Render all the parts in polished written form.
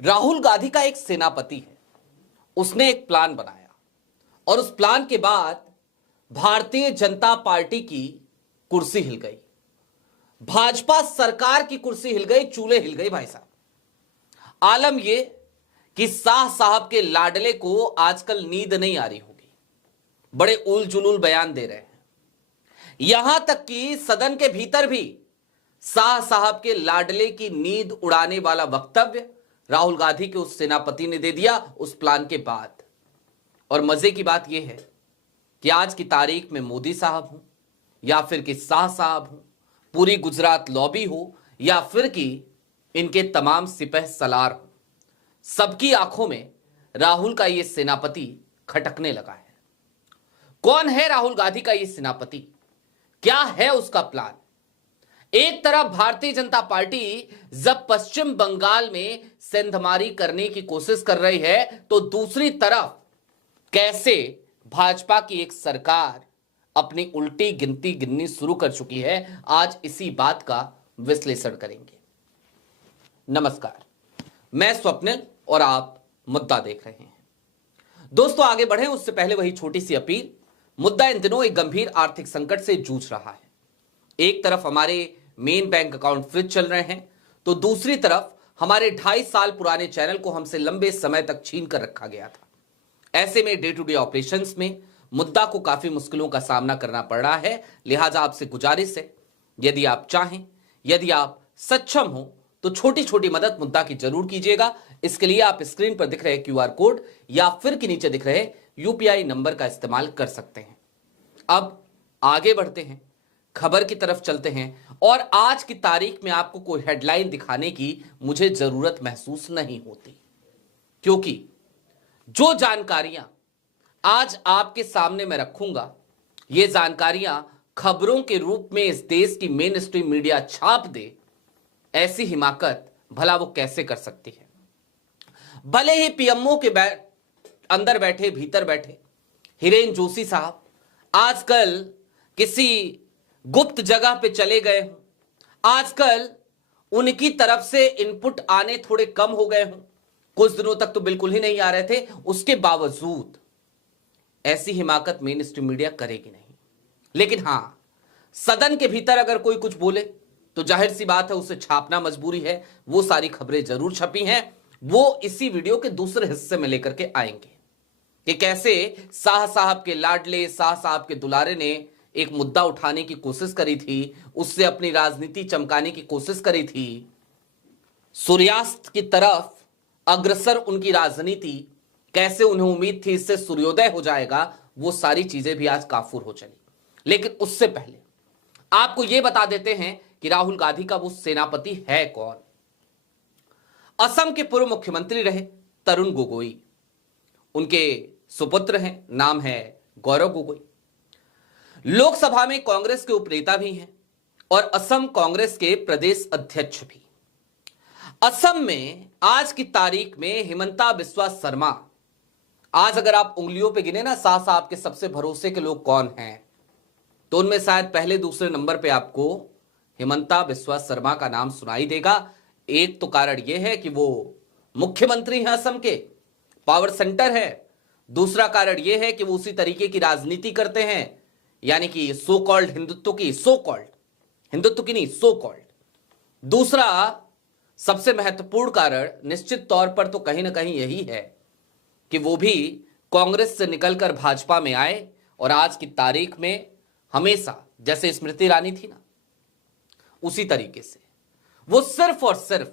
राहुल गांधी का एक सेनापति है, उसने एक प्लान बनाया और उस प्लान के बाद भारतीय जनता पार्टी की कुर्सी हिल गई, भाजपा सरकार की कुर्सी हिल गई, चूल्हे हिल गई भाई साहब। आलम यह कि शाह साहब के लाडले को आजकल नींद नहीं आ रही होगी, बड़े उल जुलूल बयान दे रहे हैं। यहां तक कि सदन के भीतर भी शाह साहब के लाडले की नींद उड़ाने वाला वक्तव्य राहुल गांधी के उस सेनापति ने दे दिया उस प्लान के बाद। और मजे की बात यह है कि आज की तारीख में मोदी साहब हो या फिर कि शाह साहब हो, पूरी गुजरात लॉबी हो या फिर कि इनके तमाम सिपह सलार हो, सबकी आंखों में राहुल का यह सेनापति खटकने लगा है। कौन है राहुल गांधी का यह सेनापति? क्या है उसका प्लान? एक तरफ भारतीय जनता पार्टी जब पश्चिम बंगाल में सेंधमारी करने की कोशिश कर रही है, तो दूसरी तरफ कैसे भाजपा की एक सरकार अपनी उल्टी गिनती गिननी शुरू कर चुकी है, आज इसी बात का विश्लेषण करेंगे। नमस्कार, मैं स्वप्निल और आप मुद्दा देख रहे हैं। दोस्तों, आगे बढ़े उससे पहले वही छोटी सी अपील। मुद्दा इन दिनों एक गंभीर आर्थिक संकट से जूझ रहा है। एक तरफ हमारे मेन बैंक अकाउंट फ्रीज चल रहे हैं, तो दूसरी तरफ हमारे 2.5 साल पुराने चैनल को हमसे लंबे समय तक छीन कर रखा गया था। ऐसे में डे टू डे ऑपरेशंस में मुद्दा को काफी मुश्किलों का सामना करना पड़ रहा है। लिहाजा आपसे गुजारिश है, यदि आप चाहें, यदि आप सक्षम हो, तो छोटी छोटी मदद मुद्दा की जरूर कीजिएगा। इसके लिए आप स्क्रीन पर दिख रहे क्यूआर कोड या फिर के नीचे दिख रहे यूपीआई नंबर का इस्तेमाल कर सकते हैं। अब आगे बढ़ते हैं, खबर की तरफ चलते हैं। और आज की तारीख में आपको कोई हेडलाइन दिखाने की मुझे जरूरत महसूस नहीं होती, क्योंकि जो जानकारियां आज आपके सामने मैं रखूंगा, ये जानकारियां खबरों के रूप में इस देश की मेन स्ट्रीम मीडिया छाप दे, ऐसी हिमाकत भला वो कैसे कर सकती है? भले ही पीएमओ के अंदर बैठे, भीतर बैठे हिरेन जोशी साहब आजकल किसी गुप्त जगह पे चले गए हों, आजकल उनकी तरफ से इनपुट आने थोड़े कम हो गए हों, कुछ दिनों तक तो बिल्कुल ही नहीं आ रहे थे, उसके बावजूद ऐसी हिमाकत मेन स्ट्रीम मीडिया करेगी नहीं। लेकिन हां, सदन के भीतर अगर कोई कुछ बोले तो जाहिर सी बात है उसे छापना मजबूरी है। वो सारी खबरें जरूर छपी हैं, वो इसी वीडियो के दूसरे हिस्से में लेकर के आएंगे कि कैसे शाह साहब के लाडले, शाह साहब के दुलारे ने एक मुद्दा उठाने की कोशिश करी थी, उससे अपनी राजनीति चमकाने की कोशिश करी थी, सूर्यास्त की तरफ अग्रसर उनकी राजनीति, कैसे उन्हें उम्मीद थी इससे सूर्योदय हो जाएगा, वो सारी चीजें भी आज काफूर हो चली। लेकिन उससे पहले आपको यह बता देते हैं कि राहुल गांधी का वो सेनापति है कौन। असम के पूर्व मुख्यमंत्री रहे तरुण गोगोई, उनके सुपुत्र हैं, नाम है गौरव गोगोई। लोकसभा में कांग्रेस के उपनेता भी हैं और असम कांग्रेस के प्रदेश अध्यक्ष भी। असम में आज की तारीख में हिमंता बिस्वा शर्मा, आज अगर आप उंगलियों पे गिने ना शाह साहब के सबसे भरोसे के लोग कौन हैं, तो उनमें शायद पहले दूसरे नंबर पे आपको हिमंता बिस्वा शर्मा का नाम सुनाई देगा। एक तो कारण यह है कि वो मुख्यमंत्री हैं असम के, पावर सेंटर है। दूसरा कारण यह है कि वो उसी तरीके की राजनीति करते हैं, यानी कि सो कॉल्ड हिंदुत्व की, सो कॉल्ड हिंदुत्व की नहीं, सो कॉल्ड। दूसरा सबसे महत्वपूर्ण कारण निश्चित तौर पर तो कहीं ना कहीं यही है कि वो भी कांग्रेस से निकलकर भाजपा में आए और आज की तारीख में हमेशा जैसे स्मृति ईरानी थी ना, उसी तरीके से वो सिर्फ और सिर्फ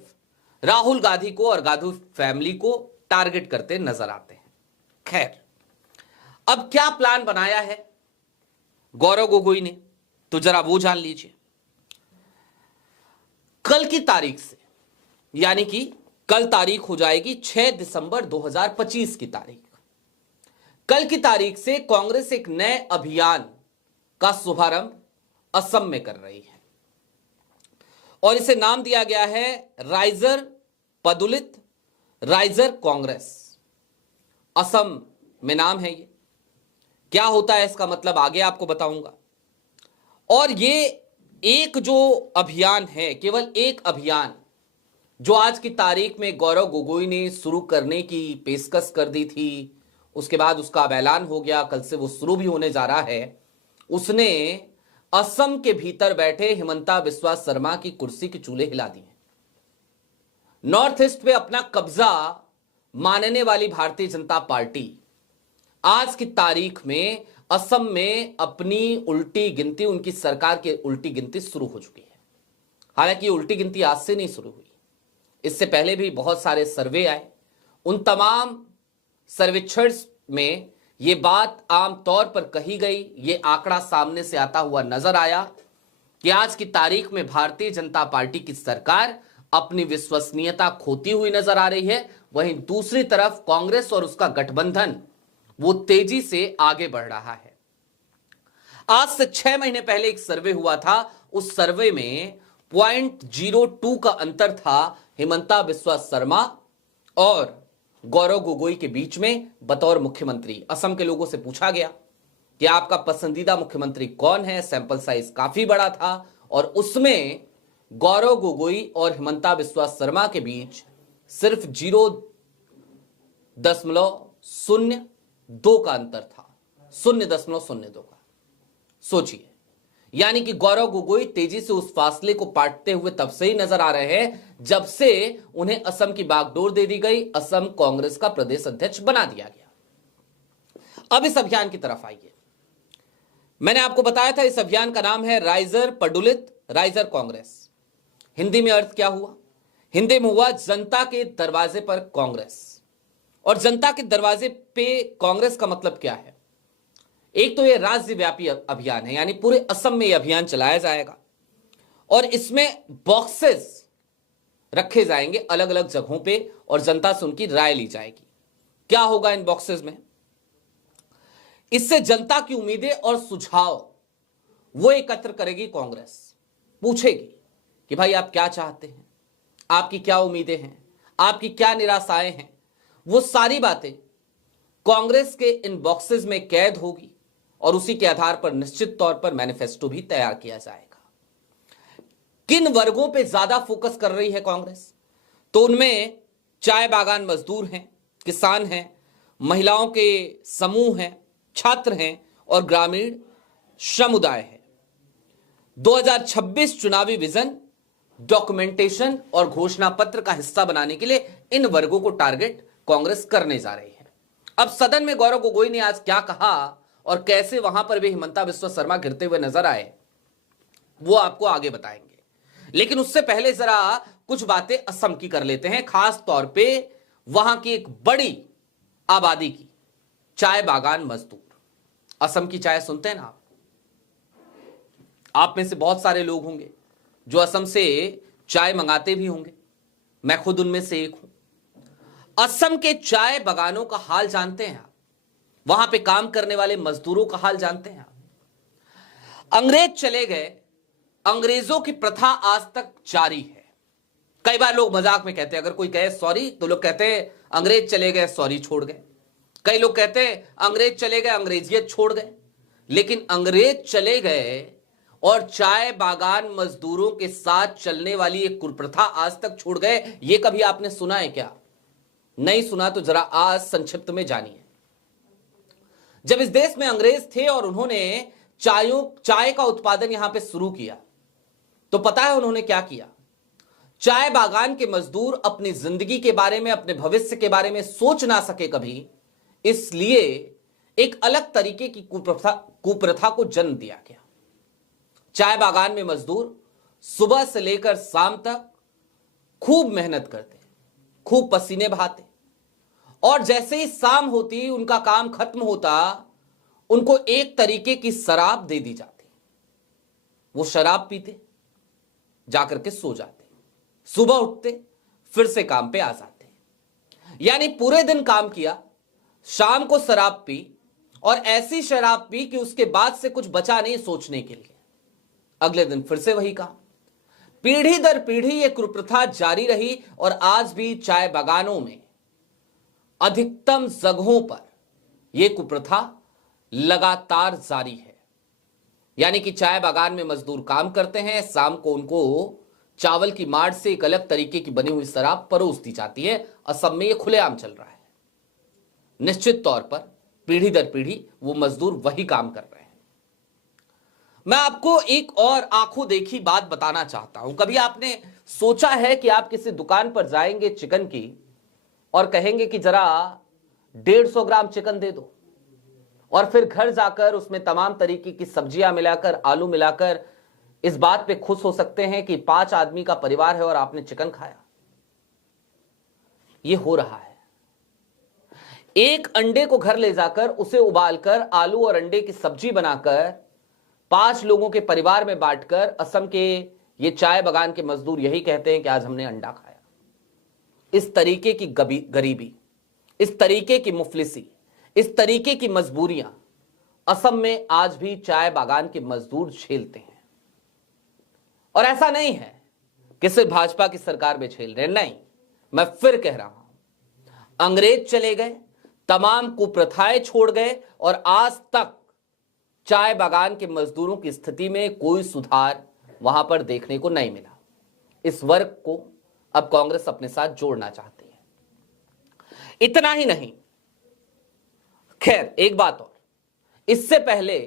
राहुल गांधी को और गांधी फैमिली को टारगेट करते नजर आते हैं। खैर, अब क्या प्लान बनाया है गौरव गोगोई ने, तो जरा वो जान लीजिए। कल की तारीख से, यानी कि कल तारीख हो जाएगी 6 दिसंबर 2025 की तारीख। कल की तारीख से कांग्रेस एक नए अभियान का शुभारंभ असम में कर रही है और इसे नाम दिया गया है राइजर पदुलित राइजर कांग्रेस। असम में नाम है ये। क्या होता है इसका मतलब आगे आपको बताऊंगा। और ये एक जो अभियान है, केवल एक अभियान, जो आज की तारीख में गौरव गोगोई ने शुरू करने की पेशकश कर दी थी, उसके बाद उसका अब ऐलान हो गया, कल से वो शुरू भी होने जा रहा है। उसने असम के भीतर बैठे हिमंता बिस्वा शर्मा की कुर्सी के चूल्हे हिला दिए। नॉर्थ ईस्ट पे अपना कब्जा मानने वाली भारतीय जनता पार्टी आज की तारीख में असम में अपनी उल्टी गिनती, उनकी सरकार की उल्टी गिनती शुरू हो चुकी है। हालांकि उल्टी गिनती आज से नहीं शुरू हुई, इससे पहले भी बहुत सारे सर्वे आए। उन तमाम सर्वेक्षण में यह बात आम तौर पर कही गई, यह आंकड़ा सामने से आता हुआ नजर आया कि आज की तारीख में भारतीय जनता पार्टी की सरकार अपनी विश्वसनीयता खोती हुई नजर आ रही है। वहीं दूसरी तरफ कांग्रेस और उसका गठबंधन वो तेजी से आगे बढ़ रहा है। आज से 6 महीने पहले एक सर्वे हुआ था, उस सर्वे में 0.02 का अंतर था हिमंता बिस्वा शर्मा और गौरव गोगोई के बीच में बतौर मुख्यमंत्री। असम के लोगों से पूछा गया कि आपका पसंदीदा मुख्यमंत्री कौन है। सैंपल साइज काफी बड़ा था और उसमें गौरव गोगोई और हिमंता बिस्वा शर्मा के बीच सिर्फ 0.02 का अंतर था, 0.02 का। सोचिए, यानी कि गौरव गोगोई तेजी से उस फासले को पाटते हुए तब से ही नजर आ रहे हैं जब से उन्हें असम की बागडोर दे दी गई, असम कांग्रेस का प्रदेश अध्यक्ष बना दिया गया। अब इस अभियान की तरफ आइए। मैंने आपको बताया था इस अभियान का नाम है राइजर पडुलित राइजर कांग्रेस। हिंदी में अर्थ क्या हुआ? हिंदी में हुआ जनता के दरवाजे पर कांग्रेस। और जनता के दरवाजे पे कांग्रेस का मतलब क्या है? एक तो यह राज्यव्यापी अभियान है, यानी पूरे असम में यह अभियान चलाया जाएगा और इसमें बॉक्सेस रखे जाएंगे अलग अलग जगहों पे और जनता से उनकी राय ली जाएगी। क्या होगा इन बॉक्सेस में? इससे जनता की उम्मीदें और सुझाव वो एकत्र करेगी कांग्रेस। पूछेगी कि भाई आप क्या चाहते हैं, आपकी क्या उम्मीदें हैं, आपकी क्या निराशाएं हैं। वो सारी बातें कांग्रेस के इन बॉक्सेस में कैद होगी और उसी के आधार पर निश्चित तौर पर मैनिफेस्टो भी तैयार किया जाएगा। किन वर्गों पे ज्यादा फोकस कर रही है कांग्रेस? तो उनमें चाय बागान मजदूर हैं, किसान हैं, महिलाओं के समूह हैं, छात्र हैं और ग्रामीण समुदाय है। 2026 चुनावी विजन, डॉक्यूमेंटेशन और घोषणा पत्र का हिस्सा बनाने के लिए इन वर्गों को टारगेट कांग्रेस करने जा रही है। अब सदन में गौरव गोगोई ने आज क्या कहा और कैसे वहां पर भी हिमंता बिस्वा शर्मा गिरते हुए नजर आए, वो आपको आगे बताएंगे। लेकिन उससे पहले जरा कुछ बातें असम की कर लेते हैं, खास तौर पे वहां की एक बड़ी आबादी की, चाय बागान मजदूर। असम की चाय सुनते हैं ना आप में से बहुत सारे लोग होंगे जो असम से चाय मंगाते भी होंगे, मैं खुद उनमें से एक हूं। असम के चाय बागानों का हाल जानते हैं आप? वहां पे काम करने वाले मजदूरों का हाल जानते हैं आप? अंग्रेज चले गए, अंग्रेजों की प्रथा आज तक जारी है। कई बार लोग मजाक में कहते हैं, अगर कोई कहे सॉरी तो लोग कहते हैं अंग्रेज चले गए सॉरी छोड़ गए। कई लोग कहते हैं अंग्रेज चले गए अंग्रेजियत छोड़ गए। लेकिन अंग्रेज चले गए और चाय बागान मजदूरों के साथ चलने वाली एक कुप्रथा आज तक छोड़ गए, यह कभी आपने सुना है क्या? नहीं सुना तो जरा आज संक्षिप्त में जानिए। जब इस देश में अंग्रेज थे और उन्होंने चाय का उत्पादन यहां पे शुरू किया, तो पता है उन्होंने क्या किया? चाय बागान के मजदूर अपनी जिंदगी के बारे में, अपने भविष्य के बारे में सोच ना सके कभी, इसलिए एक अलग तरीके की कुप्रथा को जन्म दिया गया। चाय बागान में मजदूर सुबह से लेकर शाम तक खूब मेहनत करते, खूब पसीने बहाते और जैसे ही शाम होती, उनका काम खत्म होता, उनको एक तरीके की शराब दे दी जाती। वो शराब पीते, जाकर के सो जाते, सुबह उठते, फिर से काम पे आ जाते। यानी पूरे दिन काम किया, शाम को शराब पी और ऐसी शराब पी कि उसके बाद से कुछ बचा नहीं सोचने के लिए। अगले दिन फिर से वही काम। पीढ़ी दर पीढ़ी यह कुप्रथा जारी रही और आज भी चाय बागानों में अधिकतम जगहों पर यह कुप्रथा लगातार जारी है। यानी कि चाय बागान में मजदूर काम करते हैं, शाम को उनको चावल की माड़ से एक अलग तरीके की बनी हुई शराब परोस दी जाती है। असम में यह खुलेआम चल रहा है। निश्चित तौर पर पीढ़ी दर पीढ़ी वो मजदूर वही काम कर रहे हैं। मैं आपको एक और आंखों देखी बात बताना चाहता हूं। कभी आपने सोचा है कि आप किसी दुकान पर जाएंगे चिकन की और कहेंगे कि जरा 150 ग्राम चिकन दे दो, और फिर घर जाकर उसमें तमाम तरीके की सब्जियां मिलाकर, आलू मिलाकर इस बात पे खुश हो सकते हैं कि 5 आदमी का परिवार है और आपने चिकन खाया। यह हो रहा है। एक अंडे को घर ले जाकर उसे उबालकर आलू और अंडे की सब्जी बनाकर 5 लोगों के परिवार में बांटकर असम के ये चाय बागान के मजदूर यही कहते हैं कि आज हमने अंडा खाया। इस तरीके की गरीबी, इस तरीके की मुफलिसी, इस तरीके की मजबूरियां असम में आज भी चाय बागान के मजदूर झेलते हैं। और ऐसा नहीं है कि सिर्फ भाजपा की सरकार में झेल रहे, नहीं, मैं फिर कह रहा हूं, अंग्रेज चले गए, तमाम कुप्रथाएं छोड़ गए और आज तक चाय बागान के मजदूरों की स्थिति में कोई सुधार वहां पर देखने को नहीं मिला। इस वर्ग को अब कांग्रेस अपने साथ जोड़ना चाहती है। इतना ही नहीं, खैर एक बात और, इससे पहले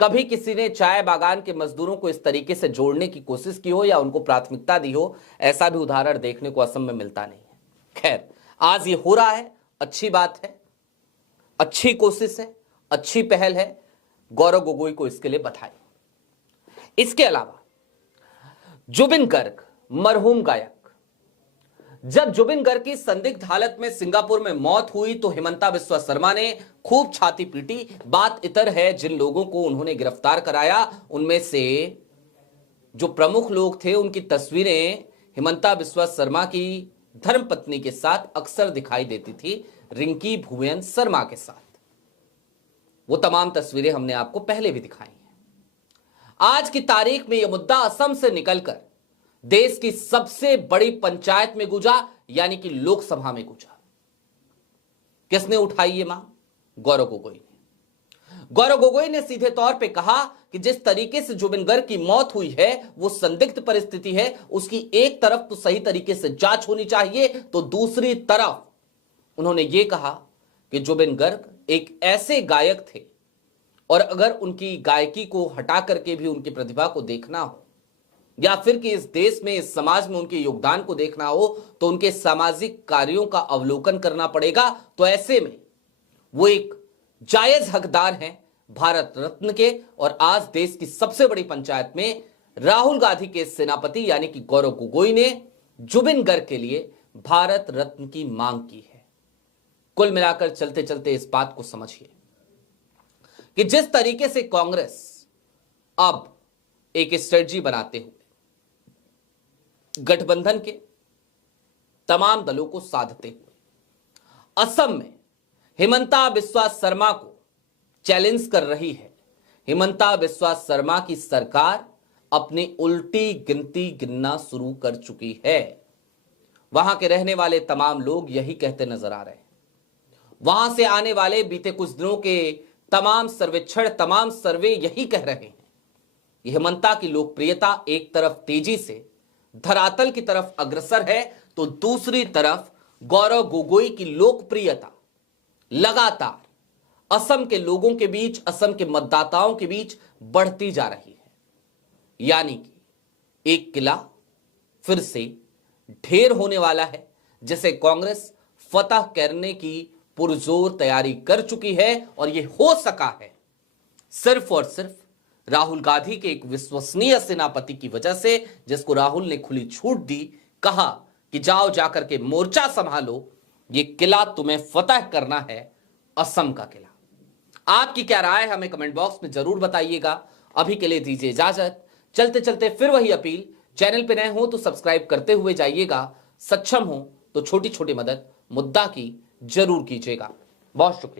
कभी किसी ने चाय बागान के मजदूरों को इस तरीके से जोड़ने की कोशिश की हो या उनको प्राथमिकता दी हो, ऐसा भी उदाहरण देखने को असम में मिलता नहीं है। खैर, आज ये हो रहा है, अच्छी बात है, अच्छी कोशिश है, अच्छी पहल है। गौरव गोगोई को इसके लिए बधाई। इसके अलावा जुबिन गर्ग, मरहूम गायक, जब जुबिन गर्ग की संदिग्ध हालत में सिंगापुर में मौत हुई तो हिमंता बिस्वा शर्मा ने खूब छाती पीटी। बात इतर है, जिन लोगों को उन्होंने गिरफ्तार कराया उनमें से जो प्रमुख लोग थे उनकी तस्वीरें हिमंता बिस्वा शर्मा की धर्मपत्नी के साथ अक्सर दिखाई देती थी, रिंकी भुवन शर्मा के साथ। वो तमाम तस्वीरें हमने आपको पहले भी दिखाई हैं। आज की तारीख में यह मुद्दा असम से निकलकर देश की सबसे बड़ी पंचायत में गूंजा, यानी कि लोकसभा में गूंजा। किसने उठाई ये मांग? गौरव गोगोई ने। गौरव गोगोई ने सीधे तौर पे कहा कि जिस तरीके से जुबिन गर्ग की मौत हुई है वो संदिग्ध परिस्थिति है, उसकी एक तरफ तो सही तरीके से जांच होनी चाहिए, तो दूसरी तरफ उन्होंने ये कहा कि जुबिन गर्ग एक ऐसे गायक थे और अगर उनकी गायकी को हटा करके भी उनकी प्रतिभा को देखना हो या फिर कि इस देश में, इस समाज में उनके योगदान को देखना हो तो उनके सामाजिक कार्यों का अवलोकन करना पड़ेगा। तो ऐसे में वो एक जायज हकदार हैं भारत रत्न के। और आज देश की सबसे बड़ी पंचायत में राहुल गांधी के सेनापति यानी कि गौरव गोगोई ने जुबिन गर्ग के लिए भारत रत्न की मांग की है। कुल मिलाकर चलते चलते इस बात को समझिए कि जिस तरीके से कांग्रेस अब एक स्ट्रेटजी बनाते हुए गठबंधन के तमाम दलों को साधते हुए असम में हिमंता बिस्वा शर्मा को चैलेंज कर रही है। हिमंता बिस्वा शर्मा की सरकार अपनी उल्टी गिनती गिनना शुरू कर चुकी है। वहां के रहने वाले तमाम लोग यही कहते नजर आ रहे हैं। वहां से आने वाले बीते कुछ दिनों के तमाम सर्वेक्षण, तमाम सर्वे यही कह रहे हैं कि हिमंता की लोकप्रियता एक तरफ तेजी से धरातल की तरफ अग्रसर है तो दूसरी तरफ गौरव गोगोई की लोकप्रियता लगातार असम के लोगों के बीच, असम के मतदाताओं के बीच बढ़ती जा रही है। यानी कि एक किला फिर से ढेर होने वाला है, जिसे कांग्रेस फतह करने की पुरजोर तैयारी कर चुकी है। और यह हो सका है सिर्फ और सिर्फ राहुल गांधी के एक विश्वसनीय सेनापति की वजह से, जिसको राहुल ने खुली छूट दी, कहा कि जाओ जाकर के मोर्चा संभालो, ये किला तुम्हें फतह करना है, असम का किला। आपकी क्या राय है हमें कमेंट बॉक्स में जरूर बताइएगा। अभी के लिए दीजिए इजाजत। चलते चलते फिर वही अपील, चैनल पे नए हो तो सब्सक्राइब करते हुए जाइएगा, सक्षम हो तो छोटी छोटी मदद मुद्दा की जरूर कीजिएगा। बहुत शुक्रिया।